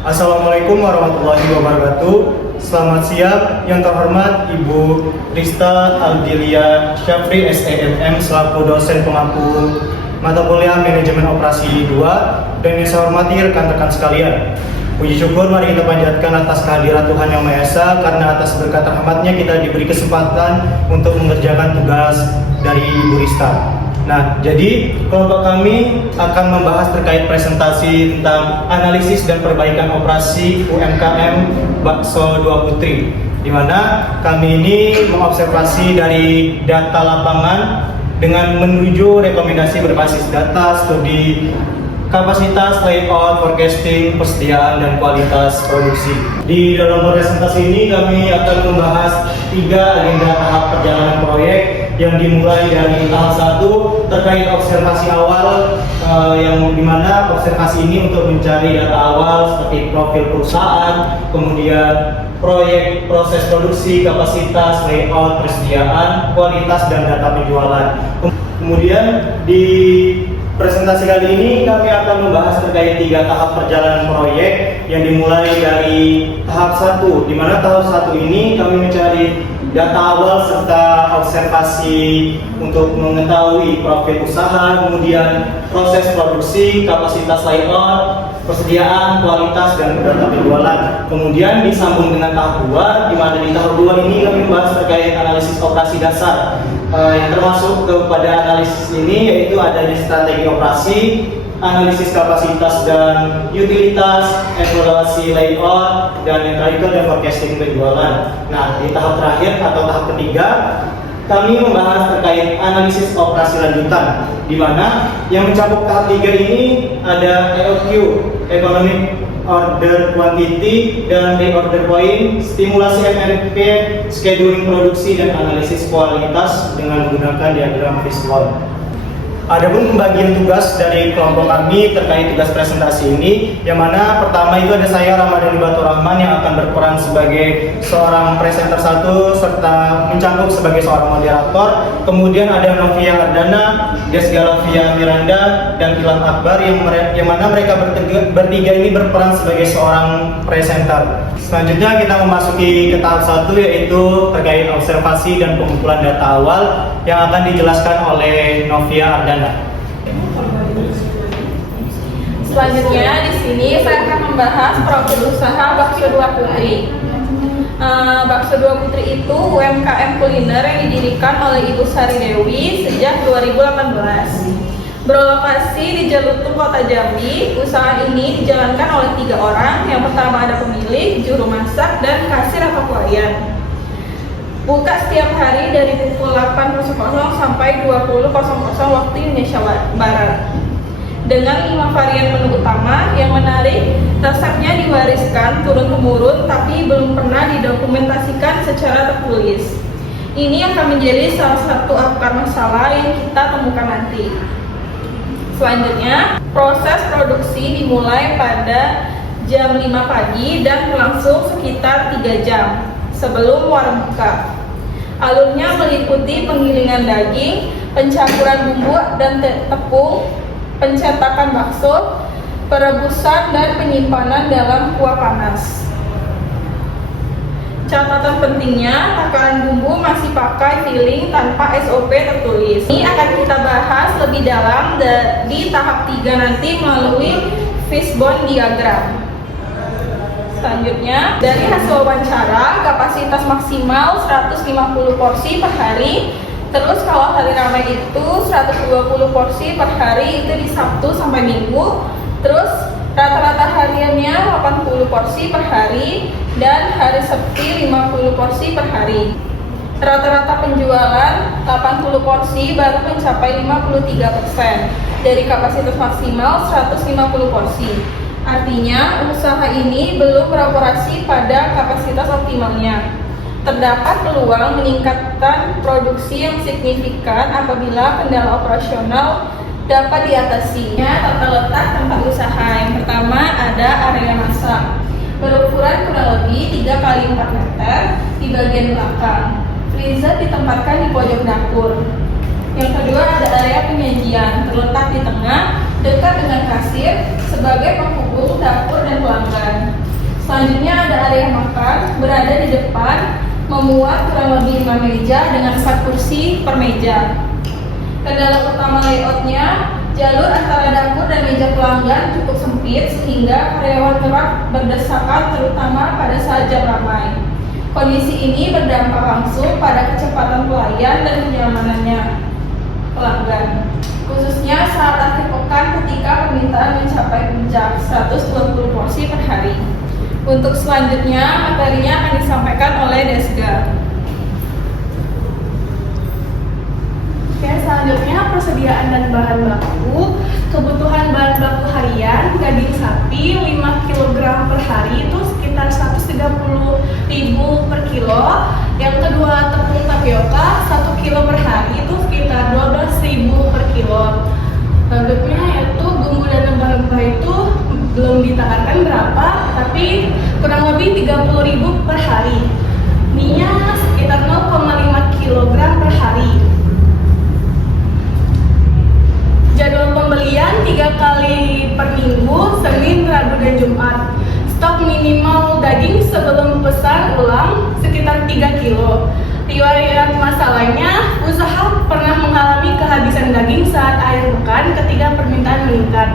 Assalamualaikum warahmatullahi wabarakatuh. Selamat siang yang terhormat Ibu Rista Aldilia Syafri SEMM selaku dosen pengampu mata kuliah Manajemen Operasi 2, dan yang saya hormati rekan-rekan sekalian. Puji syukur mari kita panjatkan atas kehadiran Tuhan Yang Maha Esa, karena atas berkat rahmatnya kita diberi kesempatan untuk mengerjakan tugas dari Ibu Rista. Nah, jadi kelompok kami akan membahas terkait presentasi tentang analisis dan perbaikan operasi UMKM Bakso Dua Putri, di mana kami ini mengobservasi dari data lapangan dengan menuju rekomendasi berbasis data, studi kapasitas, layout, forecasting, persediaan, dan kualitas produksi. Di dalam presentasi ini kami akan membahas 3 agenda tahap perjalanan proyek yang dimulai dari tahap 1 terkait observasi awal, yang dimana observasi ini untuk mencari data awal seperti profil perusahaan, kemudian proyek, proses produksi, kapasitas, layout, persediaan, kualitas, dan data penjualan. Kemudian di presentasi kali ini kami akan membahas terkait 3 tahap perjalanan proyek yang dimulai dari tahap 1, di mana tahap 1 ini kami mencari data awal serta observasi untuk mengetahui profil usaha, kemudian proses produksi, kapasitas layout, persediaan, kualitas, dan data penjualan. Kemudian disambung dengan tahap 2, di mana di tahap 2 ini kami membahas terkait analisis operasi dasar, yang termasuk kepada analisis ini yaitu adanya strategi operasi, analisis kapasitas dan utilitas, evaluasi layout, dan yang terakhir itu ada forecasting penjualan. Nah, di tahap terakhir atau tahap ketiga kami membahas terkait analisis operasi lanjutan, di mana yang mencakup tahap 3 ini ada EOQ, Economic Order Quantity, dan Reorder Point, stimulasi MRP, scheduling produksi, dan analisis kualitas dengan menggunakan diagram fishbone. Adapun pembagian tugas dari kelompok kami terkait tugas presentasi ini, yang mana pertama itu ada saya Ramadhani Batur Rahman yang akan berperan sebagai seorang presenter 1 serta mencakup sebagai seorang moderator. Kemudian ada Novia Ardana, Desgalavia Miranda, dan Ilham Akbar yang mana mereka bertiga ini berperan sebagai seorang presenter. Selanjutnya kita memasuki ke tahap 1, yaitu terkait observasi dan pengumpulan data awal yang akan dijelaskan oleh Novia Ardana. Selanjutnya di sini saya akan membahas profil usaha Bakso Dua Putri. Bakso Dua Putri itu UMKM kuliner yang didirikan oleh Ibu Sari Dewi sejak 2018. Berlokasi di Jalutung, Kota Jambi, usaha ini dijalankan oleh 3 orang. Yang pertama ada pemilik, juru masak, dan kasir atau pelayan. Buka setiap hari dari pukul 8.00 sampai 20.00 waktu Indonesia Barat. Dengan 5 varian menu utama yang menarik, resepnya diwariskan turun-temurun tapi belum pernah didokumentasikan secara tertulis. Ini akan menjadi salah satu akar masalah yang kita temukan nanti. Selanjutnya, proses produksi dimulai pada jam 5 pagi dan berlangsung sekitar 3 jam sebelum warung buka. Alurnya meliputi penggilingan daging, pencampuran bumbu dan tepung, pencetakan bakso, perebusan, dan penyimpanan dalam kuah panas. Catatan pentingnya, takaran bumbu masih pakai filling tanpa SOP tertulis. Ini akan kita bahas lebih dalam di tahap 3 nanti melalui fishbone diagram. Selanjutnya, dari hasil wawancara, kapasitas maksimal 150 porsi per hari. Terus kalau hari ramai itu 120 porsi per hari, itu di Sabtu sampai Minggu. Terus rata-rata hariannya 80 porsi per hari, dan hari Sepi 50 porsi per hari. Rata-rata penjualan 80 porsi baru mencapai 53% dari kapasitas maksimal 150 porsi. Artinya, usaha ini belum beroperasi pada kapasitas optimalnya. Terdapat peluang meningkatkan produksi yang signifikan apabila kendala operasional dapat diatasi. Tata letak tempat usaha. Yang pertama ada area masak, berukuran kurang lebih 3 x 4 meter di bagian belakang. Freezer ditempatkan di pojok dapur. Yang kedua ada area penyajian, terletak di tengah dekat dengan kasir sebagai penghubung pendukung, dapur, dan pelanggan. Selanjutnya ada area makan, berada di depan, memuat kurang lebih 5 meja dengan 4 kursi per meja. Kendala utama layoutnya, jalur antara dapur dan meja pelanggan cukup sempit sehingga karyawan kerap berdesakan terutama pada saat jam ramai. Kondisi ini berdampak langsung pada kecepatan pelayan dan kenyamanannya pelanggan, khususnya saat akhir pekan ketika permintaan mencapai puncak 120 porsi per hari. Untuk selanjutnya, materinya akan disampaikan oleh Desga. Oke, selanjutnya persediaan dan bahan baku. Kebutuhan bahan baku harian, daging sapi 5 kg per hari itu sekitar 130.000 per kilo. Yang kedua, tepung tapioka 1 kilo per hari itu sekitar 12.000 per kilo. Selanjutnya yaitu bumbu dan rempah-rempah itu belum ditawarkan berapa, tapi kurang lebih 30.000 per hari. Minyak sekitar 0,5 kg per hari. Jadwal pembelian 3 kali per minggu, Senin, Rabu, dan Jumat. Stok minimal daging sebelum pesan ulang sekitar 3 kilo. Riwayat masalahnya, usaha pernah mengalami kehabisan daging saat akhir pekan ketika permintaan meningkat.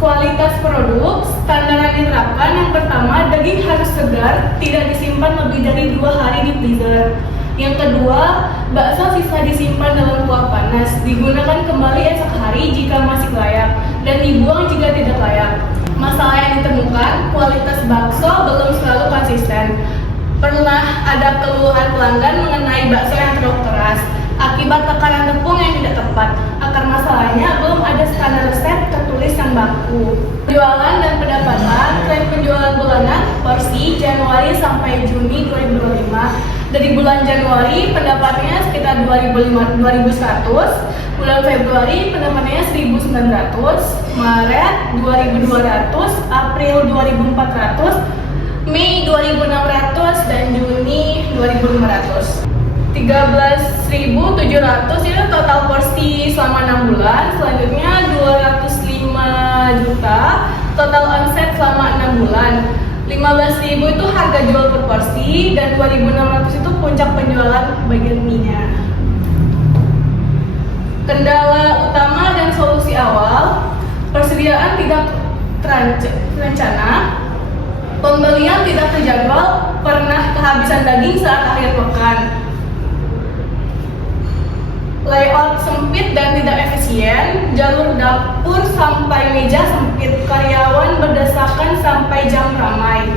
Kualitas produk, standar yang diterapkan yang pertama, daging harus segar, tidak disimpan lebih dari 2 hari di freezer. Yang kedua, bakso sisa disimpan dalam kuah panas, digunakan kembali esok hari jika masih layak, dan dibuang jika tidak layak. Masalah yang ditemukan, kualitas bakso belum selalu konsisten. Pernah ada keluhan pelanggan mengenai bakso yang terlalu keras, akibat tekanan tepung yang tidak tepat. Akar masalahnya, belum ada standar resep tertulis yang baku. Penjualan dan pendapatan, tren penjualan bulanan porsi Januari sampai Juni 2025. Dari bulan Januari pendapatannya sekitar 2.100, bulan Februari pendapatannya 1.900, Maret 2.200, April 2.400, Mei 2.600, dan Juni 2.500. 13.700 itu total porsi selama 6 bulan. Selanjutnya 205 juta total omset selama 6 bulan. 15.000 itu harga jual per porsi, dan 2.600 itu puncak penjualan bagian minyak. Kendala utama dan solusi awal, persediaan tidak terencana, pembelian tidak terjadwal, pernah kehabisan daging saat akhir pekan, layout sempit dan tidak efisien, jalur dapur sampai meja sempit, karyawan berdesakan sampai jam ramai,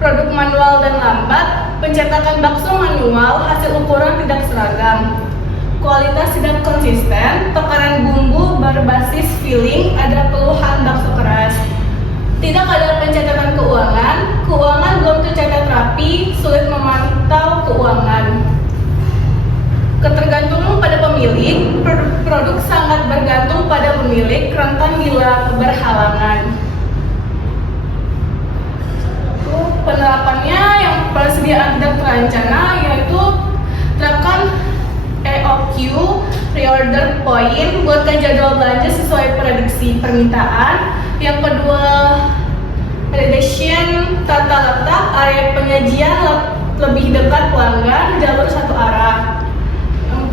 produk manual dan lambat, pencetakan bakso manual, hasil ukuran tidak seragam, kualitas tidak konsisten, tekanan bumbu berbasis filling, ada keluhan bakso keras, tidak ada pencatatan keuangan, keuangan belum tercatat rapi, sulit memantau keuangan. Ketergantungan pada pemilik, produk sangat bergantung pada pemilik, rentan bila berhalangan. Penerapannya yang persediaan tidak terencana yaitu terapkan EOQ, reorder point, buatkan jadwal belanja sesuai prediksi permintaan. Yang kedua, redaction, tata letak area penyajian lebih dekat pelanggan, jalur satu arah.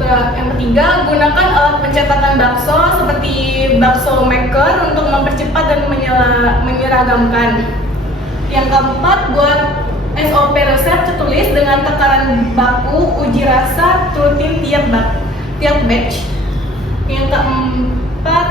Yang ketiga, gunakan alat pencetakan bakso seperti bakso maker untuk mempercepat dan menyeragamkan. Yang keempat, buat SOP resep tertulis dengan takaran baku, uji rasa rutin tiap batch. Yang keempat,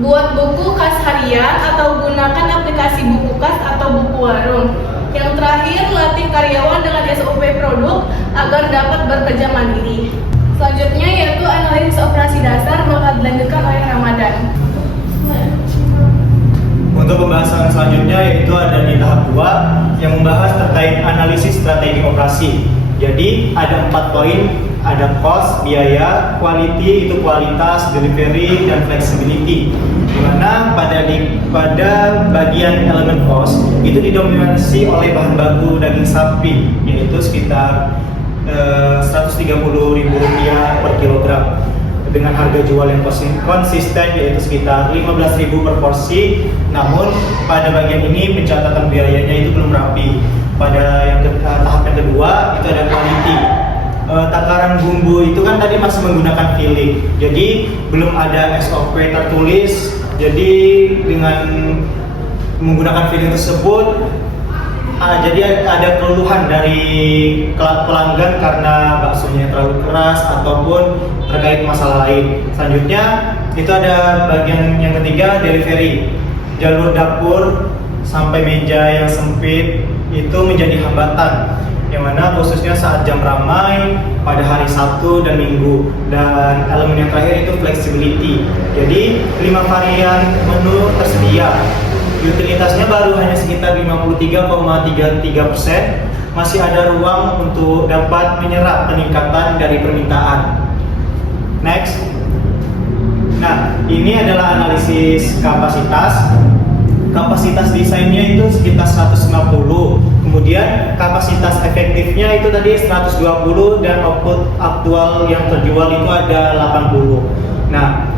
buat buku kas harian atau gunakan aplikasi buku kas atau buku warung. Yang terakhir, latih karyawan dengan SOP produk agar dapat bekerja mandiri. Selanjutnya yaitu analisis operasi dasar bakal dilanjutkan oleh Ramadan. Untuk pembahasan selanjutnya yaitu ada di tahap 2 yang membahas terkait analisis strategi operasi. Jadi ada 4 poin, ada cost, biaya, quality itu kualitas, delivery, dan flexibility. Di mana pada bagian elemen cost itu didominasi oleh bahan baku daging sapi, yaitu sekitar Rp130.000 per kilogram. dengan harga jual yang konsisten yaitu sekitar 15.000 per porsi. Namun pada bagian ini pencatatan biayanya itu belum rapi. Pada tahap yang kedua itu ada quality. Takaran bumbu itu kan tadi masih menggunakan feeling, jadi belum ada SOP tertulis. Jadi dengan menggunakan feeling tersebut, jadi ada keluhan dari pelanggan karena baksonya terlalu keras ataupun terkait masalah lain. Selanjutnya itu ada bagian yang ketiga, delivery. Jalur dapur sampai meja yang sempit itu menjadi hambatan, yang mana khususnya saat jam ramai pada hari Sabtu dan Minggu. Dan elemen yang terakhir itu flexibility. Jadi 5 varian menu tersedia. Utilitasnya baru hanya sekitar 53,33%. Masih ada ruang untuk dapat menyerap peningkatan dari permintaan. Next. Nah, ini adalah analisis kapasitas. Kapasitas desainnya itu sekitar 150. Kemudian kapasitas efektifnya itu tadi 120 dan output aktual yang terjual itu ada 80. Nah,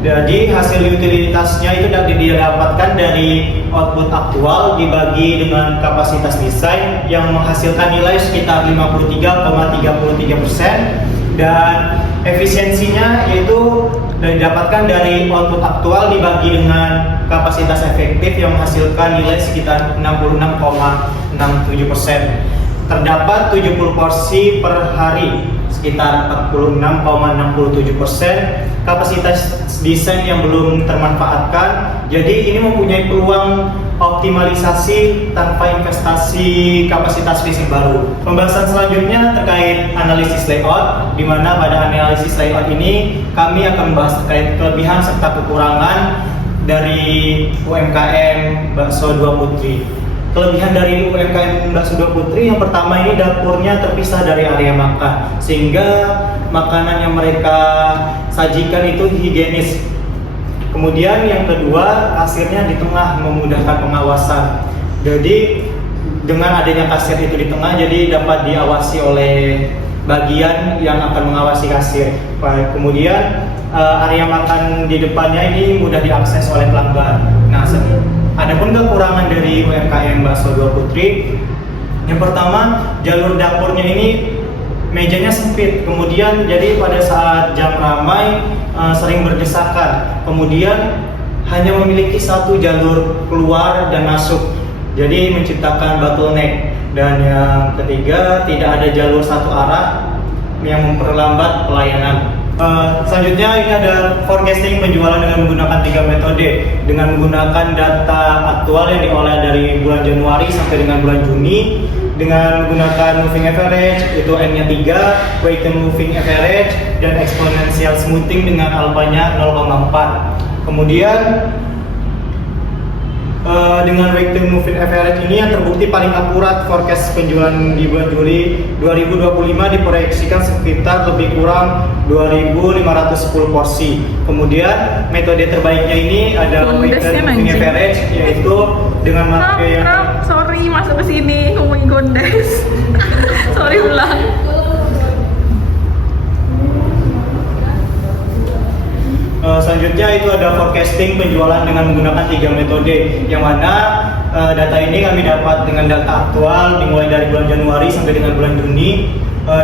jadi hasil utilitasnya itu didapatkan dari output aktual dibagi dengan kapasitas desain yang menghasilkan nilai sekitar 53,33%, dan efisiensinya yaitu didapatkan dari output aktual dibagi dengan kapasitas efektif yang menghasilkan nilai sekitar 66,67%. Terdapat 70 porsi per hari, sekitar 46,67%. Kapasitas desain yang belum termanfaatkan, jadi ini mempunyai peluang optimalisasi tanpa investasi kapasitas fisik baru. Pembahasan selanjutnya terkait analisis layout, di mana pada analisis layout ini kami akan membahas terkait kelebihan serta kekurangan dari UMKM Bakso Dua Putri. Kelebihan dari UMKM Bakso Dua Putri yang pertama, ini dapurnya terpisah dari area makan, sehingga makanan yang mereka sajikan itu higienis. Kemudian yang kedua, kasirnya di tengah memudahkan pengawasan. Jadi dengan adanya kasir itu di tengah, jadi dapat diawasi oleh bagian yang akan mengawasi kasir. Kemudian area makan di depannya ini mudah diakses oleh pelanggan. Nah, adapun kekurangan dari UMKM Bakso Dua Putri, yang pertama, jalur dapurnya ini mejanya sempit. Kemudian jadi pada saat jam ramai sering berdesakan. Kemudian hanya memiliki satu jalur keluar dan masuk, jadi menciptakan bottleneck. Dan yang ketiga, tidak ada jalur satu arah yang memperlambat pelayanan. Selanjutnya ini ada forecasting penjualan dengan menggunakan 3 metode, dengan menggunakan data aktual yang diolah dari bulan Januari sampai dengan bulan Juni, dengan menggunakan moving average itu N-nya 3, weighted moving average, dan exponential smoothing dengan alpha-nya 0,4. Kemudian dengan weighted moving average ini yang terbukti paling akurat, forecast penjualan di bulan Juli 2025 diproyeksikan sekitar lebih kurang 2.510 porsi. Kemudian metode terbaiknya ini ada weighted moving average, yaitu dengan market yang sorry masuk ke sini ngomongin Gondes. Sorry ulang. Selanjutnya itu ada forecasting penjualan dengan menggunakan 3 metode, yang mana data ini kami dapat dengan data aktual dimulai dari bulan Januari sampai dengan bulan Juni,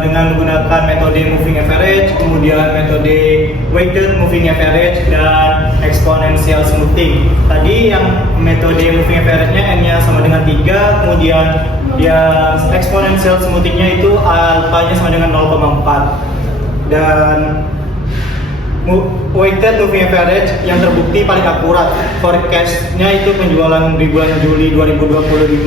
dengan menggunakan metode moving average, kemudian metode weighted moving average, dan exponential smoothing. Tadi yang metode moving average-nya N-nya sama dengan 3, kemudian yang exponential smoothing-nya itu alpha-nya sama dengan 0,4. Dan weighted moving average yang terbukti paling akurat, forecast-nya itu penjualan di bulan Juli 2025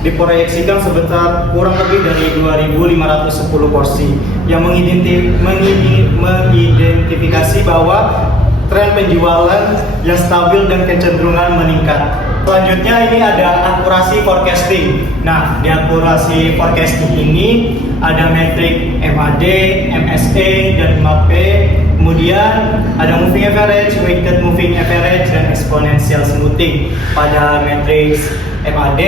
diproyeksikan sebesar kurang lebih dari 2.510 porsi, yang mengidentifikasi bahwa tren penjualan yang stabil dan kecenderungan meningkat. Selanjutnya ini ada akurasi forecasting. Nah, di akurasi forecasting ini ada metrik MAD, MSE, dan MAP. Kemudian ada moving average, weighted moving average, dan exponential smoothing. Pada matriks MAD,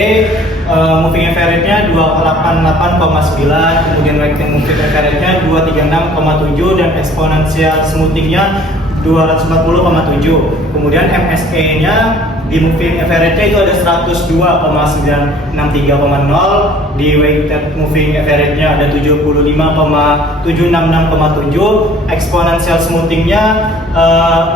moving average-nya 288,9, kemudian kemudian weighted moving average-nya 236,7 dan eksponensial smoothing-nya 240,7. Kemudian MSE-nya di moving average-nya itu ada 102,963,0, di weighted moving average-nya ada 75,766,7, eksponensial smoothing-nya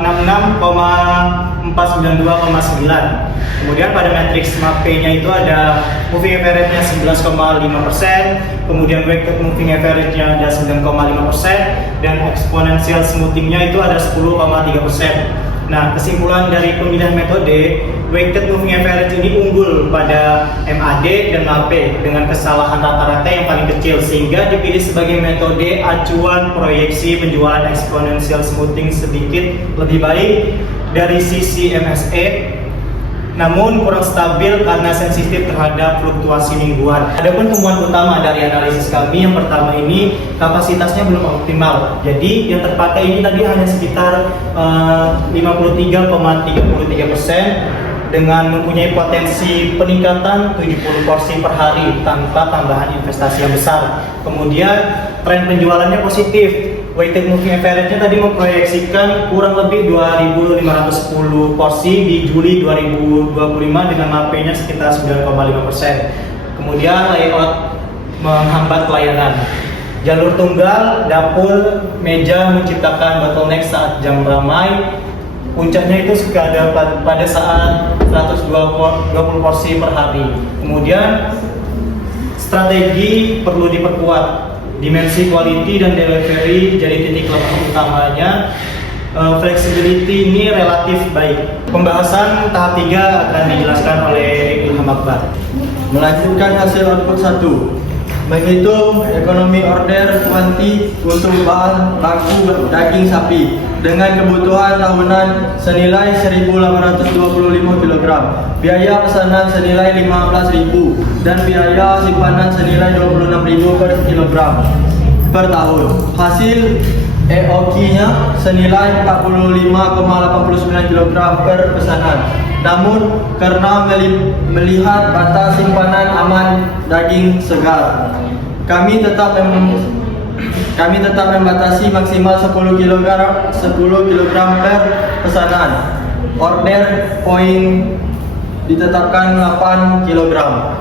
66,492,9. Kemudian pada matriks MAPE-nya itu ada moving average-nya 11,5%, kemudian weighted moving average-nya ada 9,5%, dan eksponensial smoothing-nya itu ada 10,3%. Nah, kesimpulan dari pemilihan metode weighted moving average ini unggul pada MAD dan MAPE dengan kesalahan rata-rata yang paling kecil, sehingga dipilih sebagai metode acuan proyeksi penjualan eksponensial smoothing sedikit lebih baik dari sisi MSE, namun kurang stabil karena sensitif terhadap fluktuasi mingguan. Adapun temuan utama dari analisis kami yang pertama ini kapasitasnya belum optimal. Jadi yang terpakai ini tadi hanya sekitar 53,33% dengan mempunyai potensi peningkatan 70 porsi per hari tanpa tambahan investasi yang besar. Kemudian tren penjualannya positif. Weighted moving average-nya tadi memproyeksikan kurang lebih 2.510 porsi di Juli 2025 dengan MAPE-nya sekitar 9,5%. Kemudian layout menghambat pelayanan. Jalur tunggal, dapur, meja menciptakan bottleneck saat jam ramai. Puncaknya itu ada pada saat 120 porsi per hari. Kemudian strategi perlu diperkuat. Dimensi quality dan delivery jadi titik lemah utamanya. Flexibility ini relatif baik. Pembahasan tahap 3 akan dijelaskan oleh Ilham Akbar. Melanjutkan hasil output 1. Menghitung ekonomi order kuanti untuk bahan baku daging sapi dengan kebutuhan tahunan senilai 1.825 kg, biaya pesanan senilai 15.000 dan biaya simpanan senilai 26.000 per kilogram per tahun. Hasil EOQ-nya senilai 45,89 kg per pesanan. Namun karena melihat batas simpanan aman daging segar, kami tetap membatasi maksimal 10 kg per pesanan. Order point ditetapkan 8 kg.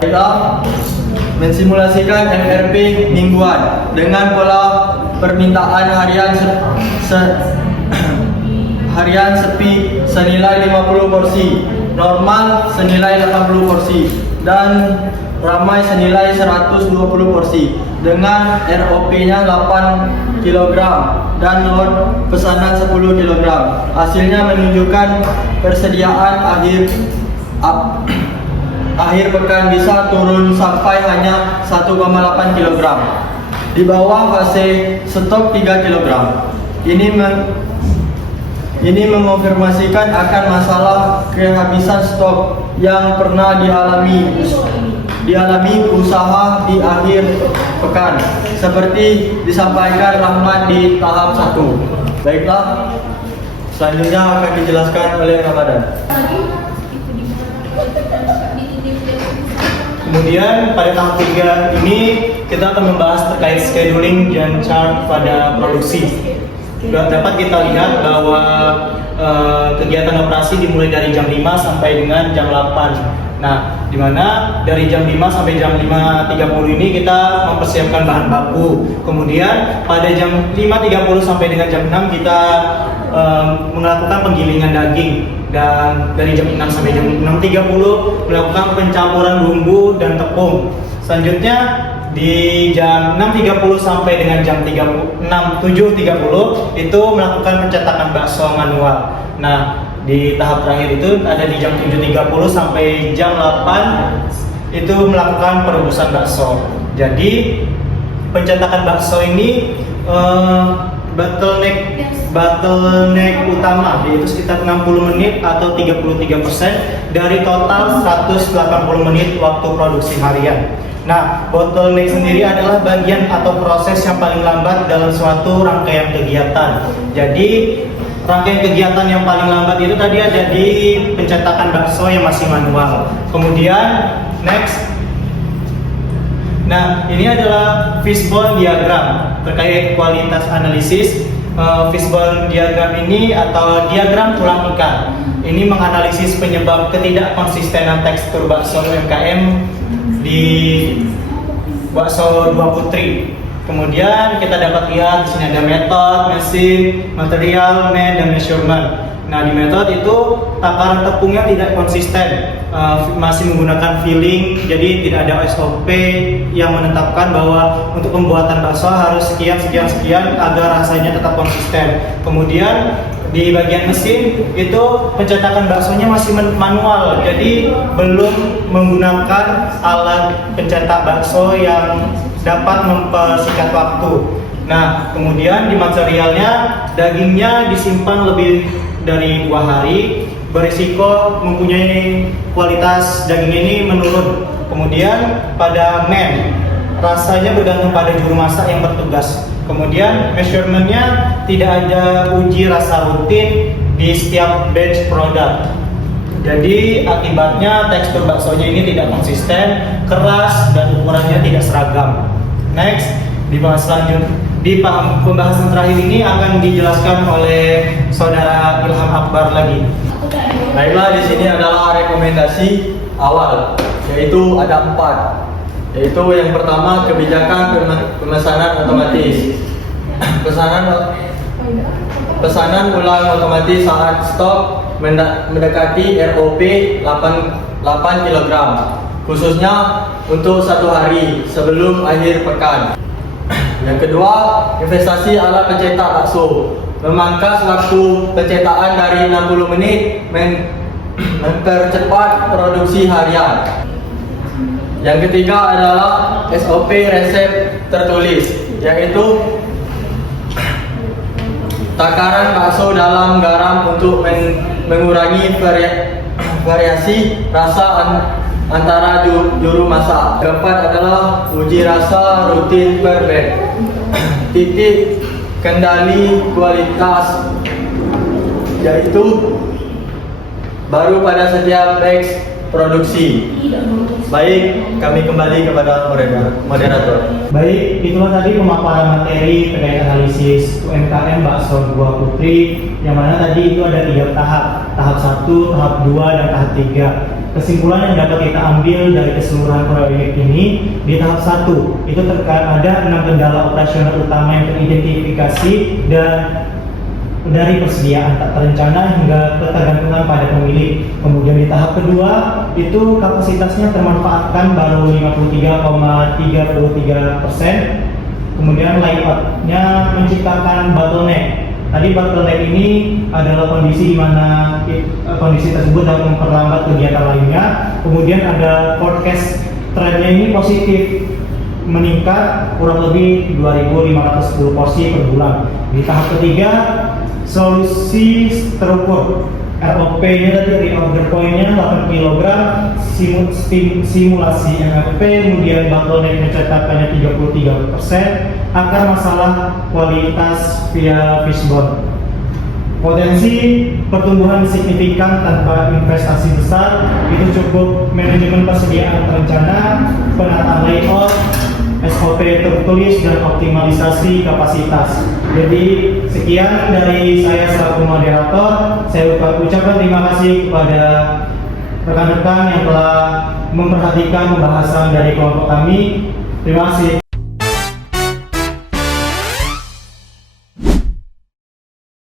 Kita mensimulasikan MRP mingguan dengan pola permintaan harian sepi senilai 50 porsi, normal senilai 80 porsi, dan ramai senilai 120 porsi dengan ROP-nya 8 kg dan load pesanan 10 kg. Hasilnya menunjukkan persediaan akhir pekan bisa turun sampai hanya 1,8 kg di bawah fase stok 3 kg. Ini mengonfirmasikan akan masalah kehabisan stok yang pernah dialami usaha di akhir pekan, seperti disampaikan Rahmat di tahap 1. Baiklah, selanjutnya akan dijelaskan oleh Ramadan. Kemudian pada tahap 3 ini kita akan membahas terkait scheduling dan chart pada produksi. Dapat kita lihat bahwa kegiatan operasi dimulai dari jam 5 sampai dengan jam 8. Nah, di mana dari jam 5 sampai jam 5.30 ini kita mempersiapkan bahan baku. Kemudian pada jam 5.30 sampai dengan jam 6 kita melakukan penggilingan daging, dan dari jam 6 sampai jam 6.30 melakukan pencampuran bumbu dan tepung. Selanjutnya di jam 6.30 sampai dengan jam 7.30 itu melakukan pencetakan bakso manual. Nah, di tahap terakhir itu ada di jam 7.30 sampai jam 8 itu melakukan perebusan bakso. Jadi pencetakan bakso ini bottleneck utama, yaitu sekitar 60 menit atau 33% dari total 180 menit waktu produksi harian. Nah, bottleneck sendiri adalah bagian atau proses yang paling lambat dalam suatu rangkaian kegiatan. Jadi rangkaian kegiatan yang paling lambat itu tadi ada di pencetakan bakso yang masih manual. Kemudian next Nah, ini adalah fishbone diagram terkait kualitas analisis. Fishbone diagram ini atau diagram tulang ikan ini menganalisis penyebab ketidakkonsistenan tekstur bakso UMKM di bakso Dua Putri. Kemudian kita dapat lihat di sini ada metode, mesin, material, man, dan measurement. Nah, di metode itu takaran tepungnya tidak konsisten, masih menggunakan filling, jadi tidak ada SOP yang menetapkan bahwa untuk pembuatan bakso harus sekian agar rasanya tetap konsisten. Kemudian di bagian mesin itu pencetakan baksonya masih manual, jadi belum menggunakan alat pencetak bakso yang dapat mempersingkat waktu. Nah, kemudian di materialnya dagingnya disimpan lebih dari 2 hari, berisiko mempunyai kualitas daging ini menurun. Kemudian pada men, rasanya bergantung pada juru masak yang bertugas. Kemudian measurementnya tidak ada uji rasa rutin di setiap batch produk. Jadi akibatnya tekstur baksonya ini tidak konsisten, keras, dan ukurannya tidak seragam. Next, dibahas selanjutnya. Di pembahasan terakhir ini akan dijelaskan oleh Saudara Ilham Akbar lagi. Baiklah, di sini adalah rekomendasi awal, yaitu ada 4. Yaitu yang pertama, kebijakan pemesanan otomatis. Pesanan ulang otomatis saat stok mendekati ROP 8 kg, khususnya untuk 1 hari sebelum akhir pekan. Yang kedua, investasi alat pencetak bakso. Memangkas waktu pencetakan dari 60 menit mempercepat produksi harian. Yang ketiga adalah SOP resep tertulis, yaitu takaran bakso dalam garam untuk mengurangi variasi rasa antara juru masak. Keempat adalah uji rasa rutin per batch. Titik kendali kualitas, yaitu baru pada setiap batch produksi. Baik, kami kembali kepada moderator. Baik, itulah tadi pemaparan materi terkait analisis UMKM bakso Dua Putri, yang mana tadi itu ada 3 tahap, tahap 1, tahap 2, dan tahap 3. Kesimpulan yang dapat kita ambil dari keseluruhan proyek ini, di tahap 1 itu ada 6 kendala operasional utama yang teridentifikasi dan dari persediaan tak terencana hingga ketergantungan pada pemilik. Kemudian di tahap kedua itu kapasitasnya termanfaatkan baru 53,33%. Kemudian layoutnya menciptakan bottleneck. Tadi bottleneck ini adalah kondisi di mana kondisi tersebut dapat memperlambat kegiatan lainnya. Kemudian ada forecast trendnya ini positif, meningkat kurang lebih 2.510 porsi per bulan. Di tahap ketiga, solusi terukur. ROP-nya tadi reorder point-nya 8 kg, simulasi MFP, kemudian bottleneck mencetakannya 33%, akar masalah kualitas via fishbone. Potensi pertumbuhan signifikan tanpa investasi besar, itu cukup manajemen persediaan terencana, penataan layout, SOP tertulis, dan optimalisasi kapasitas. Jadi sekian dari saya selaku moderator. Saya ucapkan terima kasih kepada rekan-rekan yang telah memperhatikan pembahasan dari kelompok kami. Terima kasih.